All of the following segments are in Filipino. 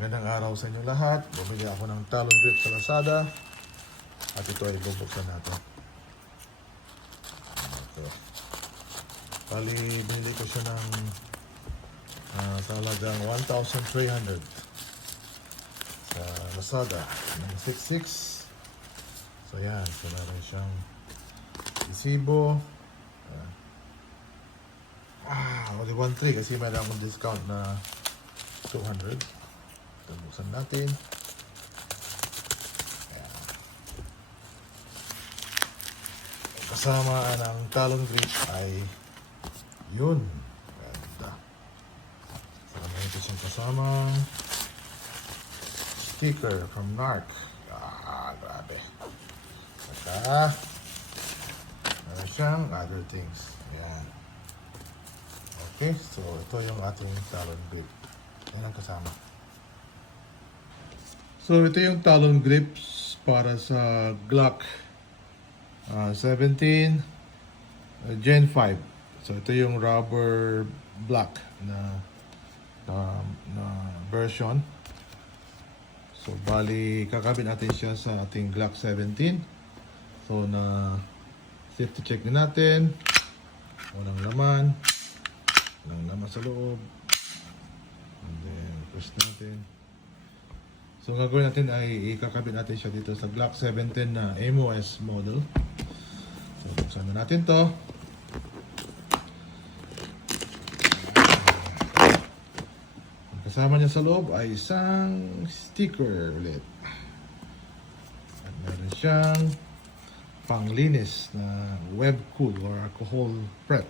Magandang araw sa inyo lahat. Bumili ako ng talon grip sa Lazada. At ito ay bubuksan natin. Ito. Bali, binili ko siya ng talagang 1,300 sa Lazada. Ng 6.6. So yan. So meron siyang resibo. Only 1.3 kasi meron akong discount na 200. Buksan natin. Ayan. Kasama ng talon grip ay yun. Ganda. So, ito siyang kasama sticker from NARC. Grabe. Saka meron siyang other things. Ayan. Okay, so ito yung ating talon grip. Yan ang kasama. So ito yung talon grips para sa Glock 17 Gen 5. So ito yung rubber black na version. So bali kakabit natin siya sa ating Glock 17. So na safety check din natin. Walang laman sa loob. And then push natin. So, ang gagawin natin ay ikakabit natin siya dito sa Glock 17 na MOS model. So, buksan na natin to. Ang kasama niya sa loob ay isang sticker ulit. At meron siyang panglinis na web cool or alcohol prep.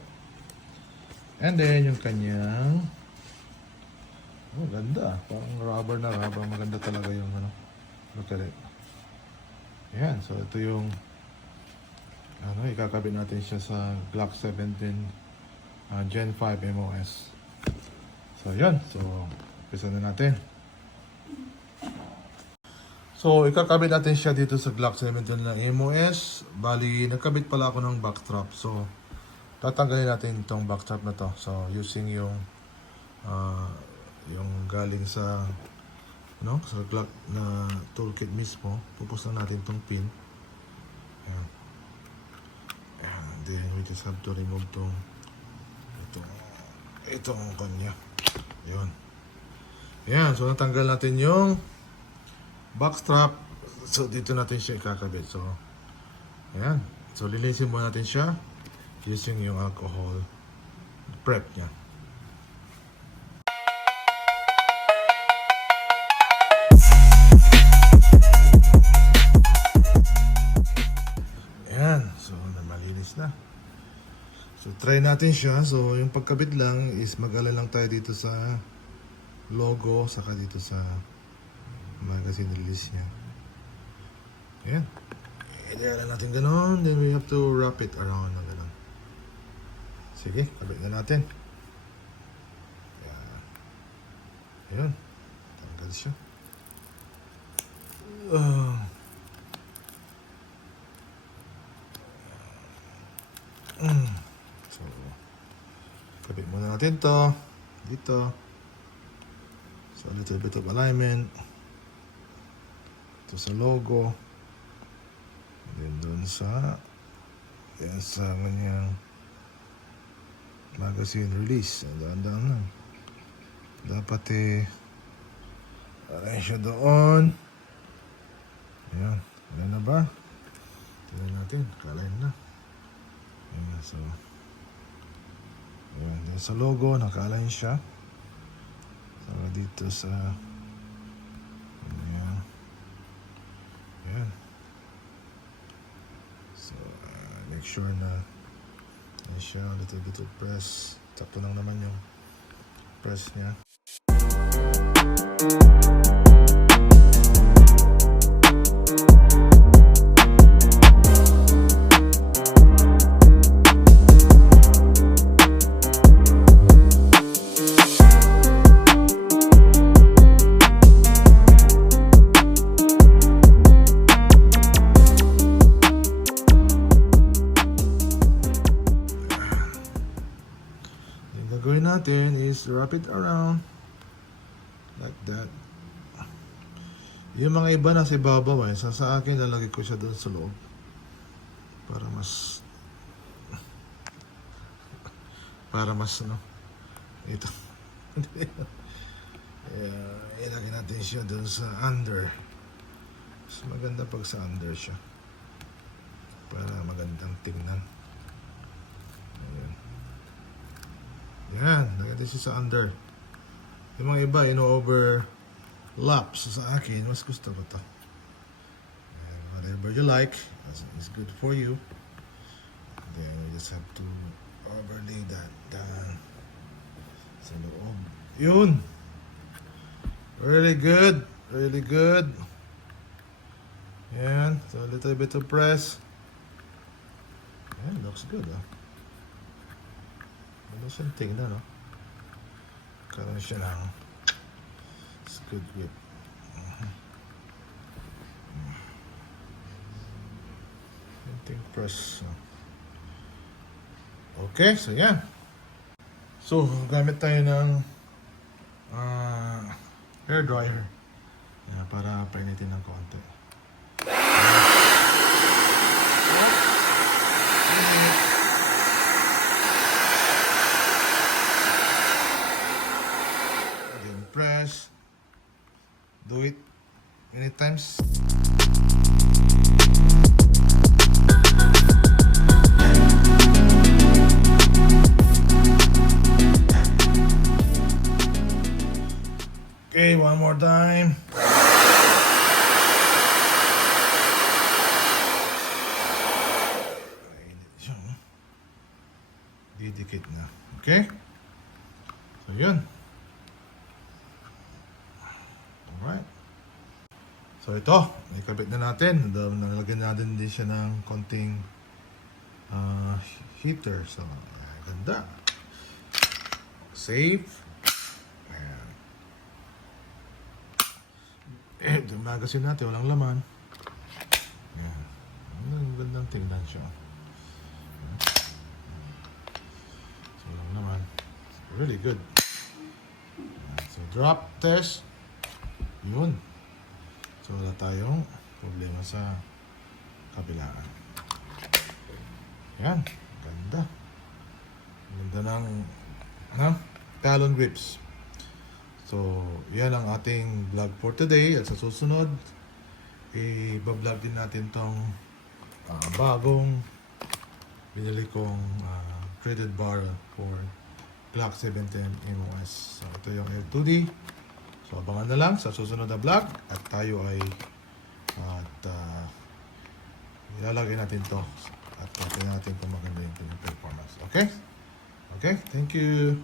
And then, yung kanyang oh, ganda. Parang rubber na rubber. Maganda talaga yung ano. Look at it. Ayan. So, ito yung ikakabit natin siya sa Glock 17 Gen 5 MOS. So, yan. So, umpisa na natin. So, ikakabit natin siya dito sa Glock 17 na MOS. Bali, nagkabit pala ako ng backstrap. So, tatanggalin natin itong backstrap na to. So, using yung galing sa sa Glock na toolkit mismo, pupus na natin itong pin. Ayan. Ayan. Then we just have to remove itong kanya. Ayan. Ayan. So natanggal natin yung backstrap. So dito natin siya ikakabit. So ayan. So linisin muna natin siya using yung alcohol prep niya. Na. So try natin siya. So yung pagkabit lang is mag-alala lang tayo dito sa logo saka dito sa magazine release niya. Ayan. Ideala natin ganon. Then we have to wrap it around na ganon. Sige, kabit na natin. Ayan. Ayan. Tanggal siya. So, kabit muna natin to dito. So, a little bit of alignment. Ito sa logo. And then doon sa kanyang magazine release. Dahan-dahan lang. Dapat align siya doon. Ayan. Ayan na ba? Tignan natin. Ka-align na. Ayan, so ayan, dito sa logo naka-align siya. So dito sa ayan. So make sure na siya, a little bit of press. Sakto lang naman yung press niya. Gagawin natin is wrap it around like that. Yung mga iba na sa ibabaw eh. Sa akin, lalagay ko siya doon sa loob. Para mas ano. Ito. Ilagay natin siya doon sa under. Mas maganda pag sa under siya. Para magandang tingnan. Ayan. Yan. Lagay natin siya sa under. Yung mga iba, overlap. So sa akin, mas gusto ko to. And whatever you like, is good for you. Then you just have to overlay that down sa loob. Yun! Really good. Really good. Yan. So a little bit of press. Yan, looks good, ah. Ano siyang tingnan, no? Karoon siya ng it's good grip. Konting press. Okay, so yan. So, gamit tayo ng hair dryer. Yan, para painitin ng konti. Then press. Do it many times. Okay, one more time. Didikit na. Okay? So, yun. Alright. So, ito. Ikabit na natin. Nalagyan natin din siya ng konting heater. So, ganda. Safe. Ito yung magazine natin, walang laman. Yan. Ang gandang tingnan siya. So, walang laman. Really good. So, drop test. Yun. So, wala tayong problema sa kabilaan. Yan. Ganda. Ganda ng talon grips. So, yan ang ating vlog for today. At sa susunod, i-vlog din natin tong bagong binili kong threaded bar for Glock 17 MOS. So, ito yung F2D. So, abangan na lang sa susunod na vlog. At tayo ay ilalagay natin to. At tingnan natin kung maganda yung performance. Okay? Okay, thank you.